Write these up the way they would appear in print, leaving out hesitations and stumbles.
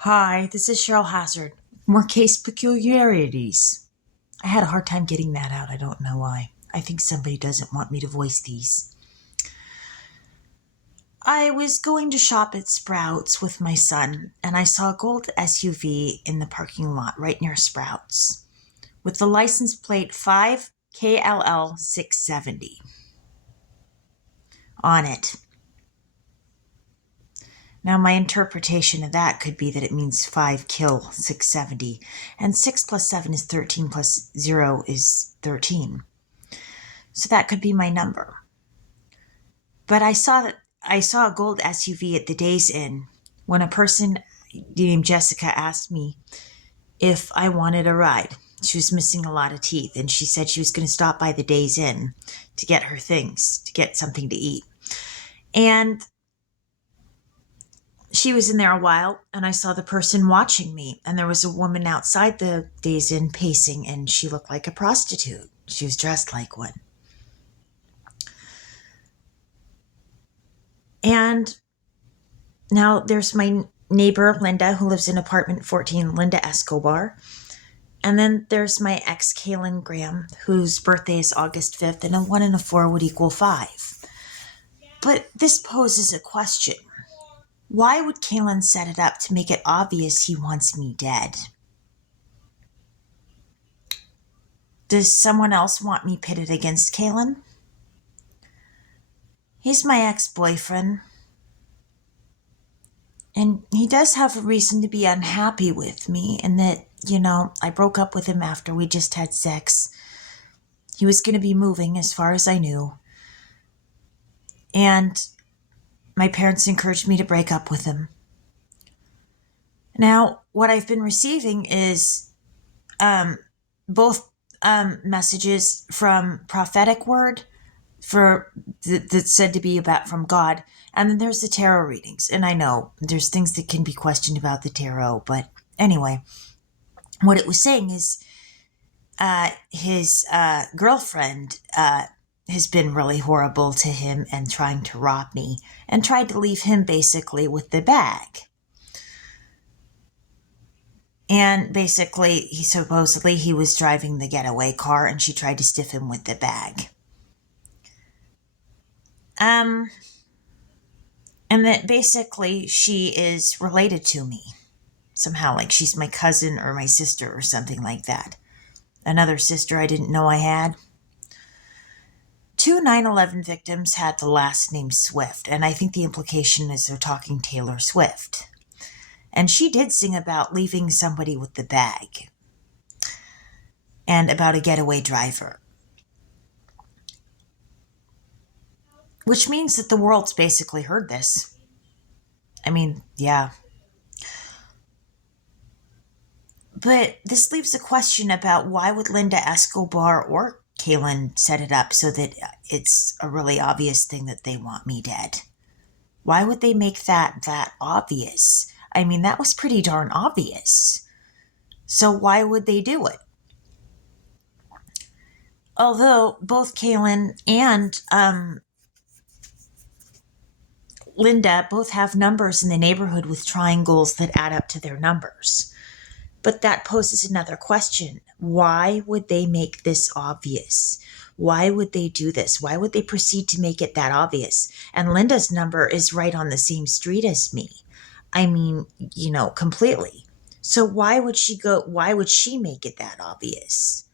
Hi, this is Cheryl Hazzard. More case peculiarities. I had a hard time getting that out. I don't know why. I think somebody doesn't want me to voice these. I was going to shop at Sprouts with my son, and I saw a gold SUV in the parking lot right near Sprouts with the license plate 5KLL 670 on it. Now, my interpretation of that could be that it means 5 kill 670, and 6 plus 7 is 13 plus 0 is 13. So that could be my number. But I saw a gold SUV at the Days Inn when a person named Jessica asked me if I wanted a ride. She was missing a lot of teeth, and she said she was going to stop by the Days Inn to get her things, to get something to eat. And she was in there a while, and I saw the person watching me, and there was a woman outside the Days Inn pacing, and she looked like a prostitute. She was dressed like one. And now there's my neighbor, Linda, who lives in apartment 14, Linda Escobar. And then there's my ex, Kaylin Graham, whose birthday is August 5th, and a 1 and a 4 would equal 5. But this poses a question. Why would Kaylin set it up to make it obvious he wants me dead? Does someone else want me pitted against Kaylin? He's my ex-boyfriend. And he does have a reason to be unhappy with me, and that, I broke up with him after we just had sex. He was going to be moving as far as I knew. And my parents encouraged me to break up with him. Now, what I've been receiving is both messages from prophetic word that's said to be about from God, and then there's the tarot readings. And I know there's things that can be questioned about the tarot, but anyway, what it was saying is his girlfriend has been really horrible to him and trying to rob me, and tried to leave him basically with the bag. And basically, he was driving the getaway car, and she tried to stiff him with the bag. And that basically she is related to me somehow, like she's my cousin or my sister or something like that. Another sister I didn't know I had. 2 9/11 victims had the last name Swift, and I think the implication is they're talking Taylor Swift. And she did sing about leaving somebody with the bag and about a getaway driver. Which means that the world's basically heard this. I mean, yeah. But this leaves a question about why would Linda Escobar or Kaylin set it up so that it's a really obvious thing that they want me dead? Why would they make that obvious? I mean, that was pretty darn obvious. So why would they do it? Although both Kaylin and Linda both have numbers in the neighborhood with triangles that add up to their numbers. But that poses another question. Why would they make this obvious? Why would they do this? Why would they proceed to make it that obvious? And Linda's number is right on the same street as me. I mean, completely. So why would she make it that obvious?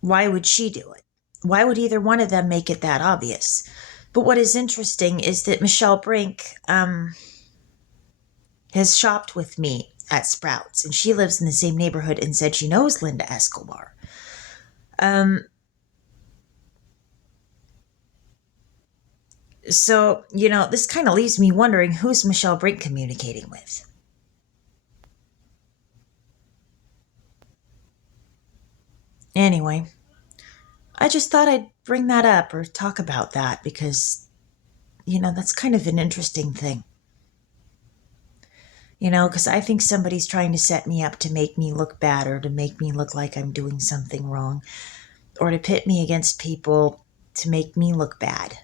Why would she do it? Why would either one of them make it that obvious? But what is interesting is that Michelle Brink has shopped with me at Sprouts, and she lives in the same neighborhood and said she knows Linda Escobar. So, this kind of leaves me wondering, who's Michelle Brink communicating with? Anyway, I just thought I'd bring that up or talk about that because, that's kind of an interesting thing. Because I think somebody's trying to set me up to make me look bad or to make me look like I'm doing something wrong or to pit me against people to make me look bad.